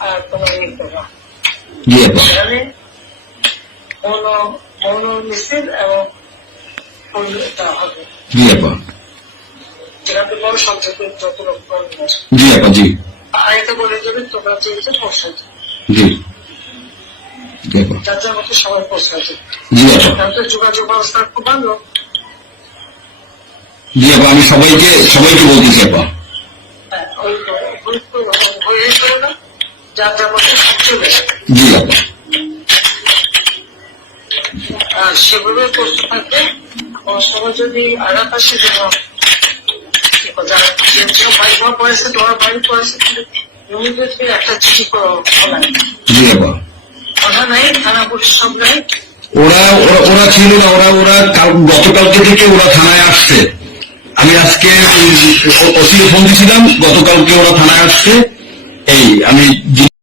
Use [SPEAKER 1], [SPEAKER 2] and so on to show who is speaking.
[SPEAKER 1] আর তোমার
[SPEAKER 2] জি আপা।
[SPEAKER 1] মৌন মৌন মিছিল এবং
[SPEAKER 2] জি আপা।
[SPEAKER 1] যেখানে বড় সংসদের যত লোক
[SPEAKER 2] জি আপা জি।
[SPEAKER 1] বলে দেবে তোমরা চেয়েছে
[SPEAKER 2] জি। জি আপা।
[SPEAKER 1] তাদের যোগাযোগ ব্যবস্থা খুব ভালো।
[SPEAKER 2] জি আপা আমি সবাইকে সবাইকে বলতেছি আপা।
[SPEAKER 1] যার যার চলে করতে থাকবে। কোনো সময় যদি আঘাত আসে যেন তোমার পড়েছে একটা চিঠি করো কথা নাই থানা পুলিশ সব নাই।
[SPEAKER 2] ওরা ওরা ছিল না ওরা ওরা কাল- গতকালকে থেকে ওরা থানায় আসছে। আমি আজকে ওসিকে ফোন দিয়েছিলাম গতকালকে ওরা থানায় আসছে। এই আমি